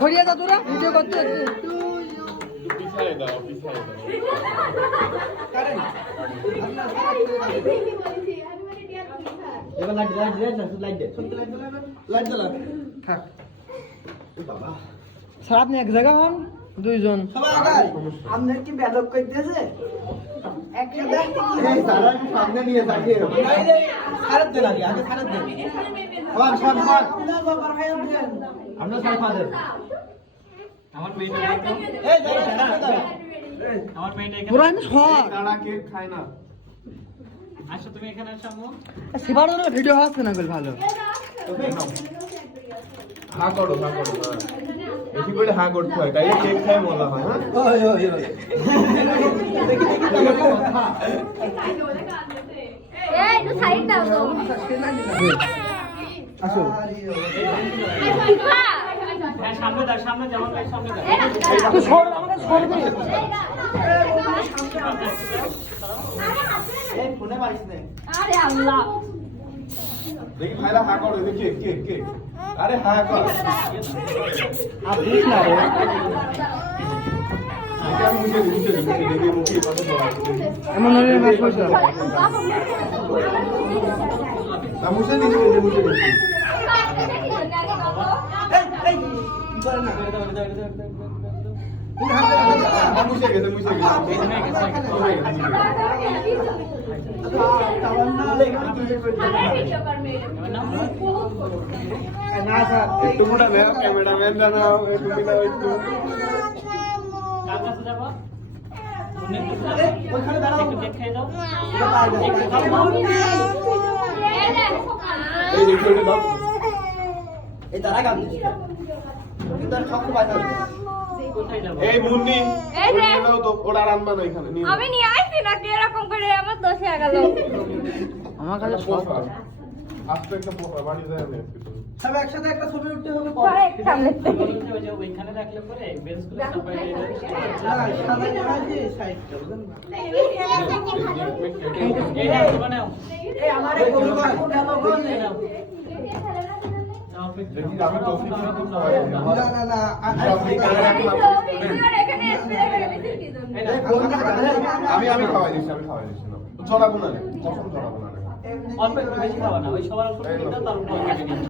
হরিয়া দাদুরা ভিডিও করতে হচ্ছে পিছায় দাও পিছায় দাও এবার লাইট দে লাইট জ্বালা থাক স্যার আপনি এক জায়গা হন দুইজন সবাই আগায় আপনার কি বেদক করতেছে এই তারা একটু সামনে নিয়ে তাকিয়ে খারাপ দেন আগে খারাপ দেন ওয়ান শট শট আমরা সাই ফাদার আমার মেয়েটা এই দাঁড়া দাঁড়া আমার মেয়েটা এখানে পুরো আমি শখ তারা কেক খায় না আসো তুমি এখানে আসো আম্মু সেবারও ভিডিও হচ্ছে না ভালো হা করো হা বেশি করে হা করতে হয় তাইলে কেক খায় মজা হয় হ্যাঁ ওই ওই ওই দেখি এই তো সাইড দাও তো আসো হ্যাঁ সামনে দাও সামনে যাও আমার সামনে দাও এই ফোনে পারিস না আরে আল্লাহ দেখি ভাইরা হা করো দেখি কেক কেক আরে হা কর আপনি না রে এটা মুছে দেখি মুখে কত বড় আছে এমন হলে মাছ পয়সা না মুছে দিছি মুছে দিছি এই কি করে না মুছে গেছে না স্যার একটু মোটা মেরা ক্যামেরাম্যান জানাও একটু মিলা একটু কার কাছে যাবো ওইখানে দাঁড়াও একটু কেক খেয়ে দাও এই দেখো এটা দাও এই দাঁড়া গান দিছি কিন্তু আর খাওয়া বাজা কোথায় যাবো এই মুন্নি এই যে। ওটা তো ওটা রান্না না এখানে নিয়ে আমি নিয়ে আইছি না কি এরকম করে আমার দোষে গেল আমার কাছে শখ আস্তে একটা পোকা বাড়ি যায় না সব একসাথে একটা ছবি উঠতে হবে পরে সামনে থেকে ওই যে ওইখানে রাখলে পরে বেঞ্চগুলো সবাই এই নাও বানাও এই আমার এই গরু কাকু গেল বল এই নাও দেখি আমি টফি কিন্তু খাওয়াই না না না না এখানে স্প্রে করে দিতে কি জন্য আমি খাওয়াই দিচ্ছি না চড়াবো না কখন চড়াবো না অল্প একটু বেশি খাওয়া না ওই সবার অল্প একটু দাও তার উপর কেটে নিও